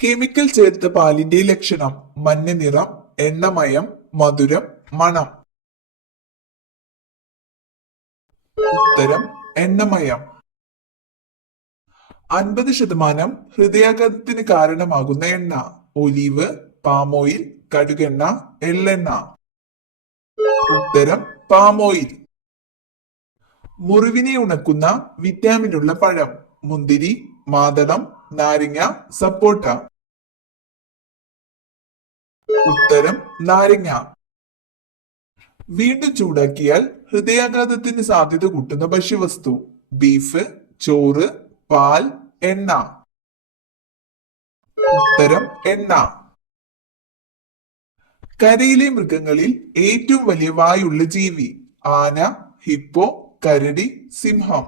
Chemical ചേർത്ത പാലിന്റെ ലക്ഷണം: മഞ്ഞ നിറം, എണ്ണമയം, മധുരം, മണം. ഉത്തരം എണ്ണമയം. 50% ഹൃദയാഘാതത്തിന് കാരണമാകുന്ന എണ്ണ: ഒലീവ്, പാം ഓയിൽ, കടുകെണ്ണ, എള്ളെണ്ണ. ഉത്തരം പാം ഓയിൽ. മുറിവിനെ ഉണക്കുന്ന വിറ്റാമിനുള്ള പഴം: മുന്തിരി, മാതളം, നാരങ്ങ, സപ്പോട്ട. ഉത്തരം നാരങ്ങ. വീണ്ടും ചൂടാക്കിയാൽ ഹൃദയാഘാതത്തിന് സാധ്യത കൂട്ടുന്ന ഭക്ഷ്യവസ്തു: ബീഫ്, ചോറ്, പാൽ, എണ്ണ. ഉത്തരം എണ്ണ. കരയിലെ മൃഗങ്ങളിൽ ഏറ്റവും വലിയ വായുള്ള ജീവി: ആന, ഹിപ്പോ, കരടി, സിംഹം.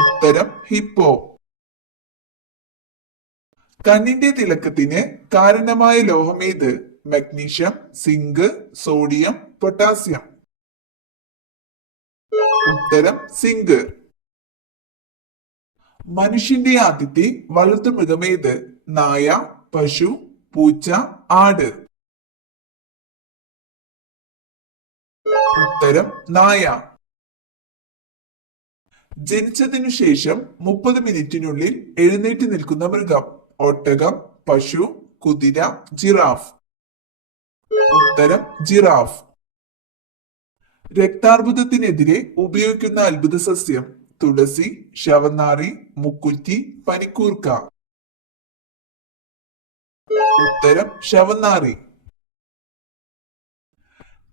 ഉത്തരം ഹിപ്പോ. കണ്ണിന്റെ തിളക്കത്തിന് കാരണമായ ലോഹം ഏത്? Magnesium, zinc, sodium, potassium. ഉത്തരം സിങ്ക്. മനുഷ്യന്റെ ആദ്യത്തെ വളർത്തുമൃഗം ഏത്? നായ, പശു, പൂച്ച, ആട്. ഉത്തരം നായ. ജനിച്ചതിനു ശേഷം 30 മിനിറ്റിനുള്ളിൽ എഴുന്നേറ്റ് നിൽക്കുന്ന മൃഗം: ഒട്ടകം, പശു, കുതിര, ജിറാഫ്. ഉത്തരം ജിറാഫ്. രക്താർബുദത്തിനെതിരെ ഉപയോഗിക്കുന്ന അത്ഭുത സസ്യം: തുളസി, ശവനാറി, മുക്കുറ്റി, പനിക്കൂർക്ക. ഉത്തരം ശവനാറി.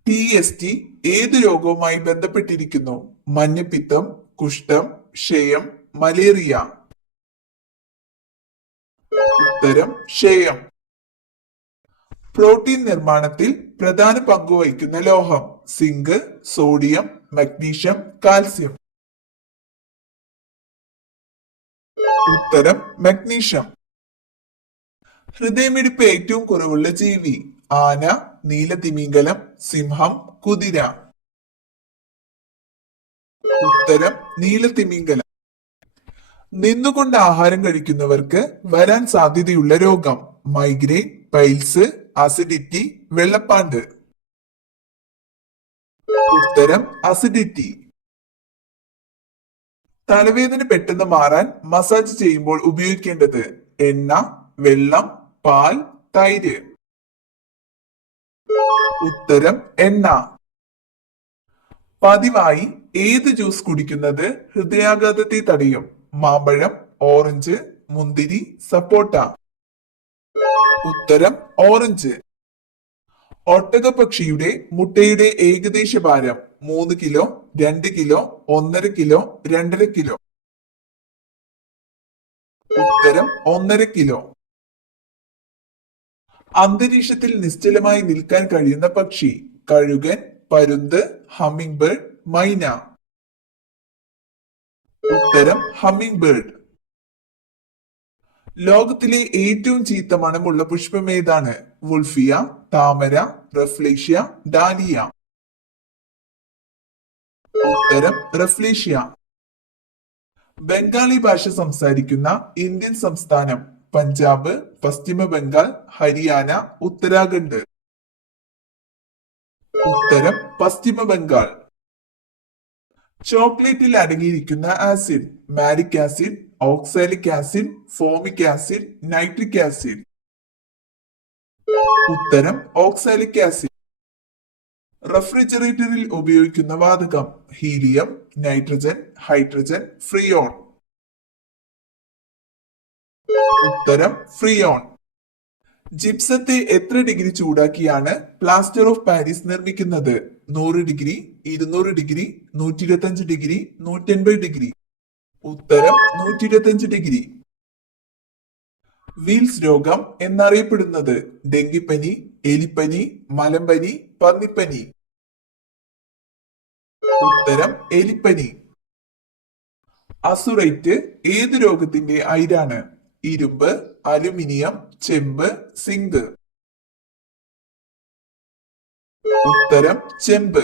TST ഏത് രോഗവുമായി ബന്ധപ്പെട്ടിരിക്കുന്നു? മഞ്ഞപ്പിത്തം, കുഷ്ഠം, ക്ഷയം, മലേറിയ. ഉത്തരം ക്ഷയം. പ്രോട്ടീൻ നിർമ്മാണത്തിൽ പ്രധാന പങ്കുവഹിക്കുന്ന ലോഹം: സിങ്ക്, സോഡിയം, മഗ്നീഷ്യം, കാൽസ്യം. ഉത്തരം മഗ്നീഷ്യം. ഹൃദയമിടിപ്പ് ഏറ്റവും കുറവുള്ള ജീവി: ആന, നീലതിമിംഗലം, സിംഹം, കുതിര. ഉത്തരം നീലതിമിംഗലം. നിന്നുകൊണ്ട് ആഹാരം കഴിക്കുന്നവർക്ക് വരാൻ സാധ്യതയുള്ള രോഗം: മൈഗ്രെയിൻ, പൈൽസ്, അസിഡിറ്റി, വെള്ളപ്പാണ്ട്. ഉത്തരം അസിഡിറ്റി. തലവേദന പെട്ടെന്ന് മാറാൻ മസാജ് ചെയ്യുമ്പോൾ ഉപയോഗിക്കേണ്ടത്: എണ്ണ, വെള്ളം, പാൽ, തൈര്. ഉത്തരം എണ്ണ. പതിവായി ഏത് ജ്യൂസ് കുടിക്കുന്നത് ഹൃദയാഘാതത്തെ തടയും? മാമ്പഴം, ഓറഞ്ച്, മുന്തിരി, സപ്പോട്ട. ഉത്തരം ഓറഞ്ച്. ഒട്ടകപ്പക്ഷിയുടെ മുട്ടയുടെ ഏകദേശ ഭാരം: 3 കിലോ, 2 കിലോ, 1.5 കിലോ, 2.5 കിലോ. ഉത്തരം 1.5 കിലോ. അന്തരീക്ഷത്തിൽ നിശ്ചലമായി നിൽക്കാൻ കഴിയുന്ന പക്ഷി: കഴുകൻ, പരുന്ത്, ഹമ്മിങ് ബേർഡ്, മൈന. ഉത്തരം ഹമ്മിങ് ബേർഡ്. ലോകത്തിലെ ഏറ്റവും ചീത്ത മണമുള്ള പുഷ്പം ഏതാണ്? വുൾഫിയ, താമര, റഫ്ലേഷ്യ, ഡാലിയ. ഉത്തരം റഫ്ലേഷ്യ. ബംഗാളി ഭാഷ സംസാരിക്കുന്ന ഇന്ത്യൻ സംസ്ഥാനം: പഞ്ചാബ്, പശ്ചിമ ബംഗാൾ, ഹരിയാന, ഉത്തരാഖണ്ഡ്. ഉത്തരം പശ്ചിമ ബംഗാൾ. ചോക്ലേറ്റിൽ അടങ്ങിയിരിക്കുന്ന acid: malic acid, oxalic acid, formic acid, nitric acid. ഉത്തരം ഓക്സാലിക് ആസിഡ്. റെഫ്രിജറേറ്ററിൽ ഉപയോഗിക്കുന്ന വാതകം: ഹീലിയം, നൈട്രജൻ, ഹൈഡ്രജൻ, ഫ്രിയോൺ. ഉത്തരം ഫ്രിയോൺ. ജിപ്സത്തെ എത്ര ഡിഗ്രി ചൂടാക്കിയാണ് പ്ലാസ്റ്റർ ഓഫ് പാരീസ് നിർമ്മിക്കുന്നത്? 100 ഡിഗ്രി, 200 ഡിഗ്രി, 125 ഡിഗ്രി, 180 ഡിഗ്രി. ഉത്തരം 125 ഡിഗ്രി. വീൽസ് രോഗം എന്നറിയപ്പെടുന്നത്: ഡെങ്കിപ്പനി, എലിപ്പനി, മലമ്പനി, പന്നിപ്പനി. ഉത്തരം എലിപ്പനി. അസുറൈറ്റ് ഏത് രോഗത്തിന്റെ അയിരാണ്? ഇരുമ്പ്, അലുമിനിയം, ചെമ്പ്, സിങ്ക്. ഉത്തരം ചെമ്പ്.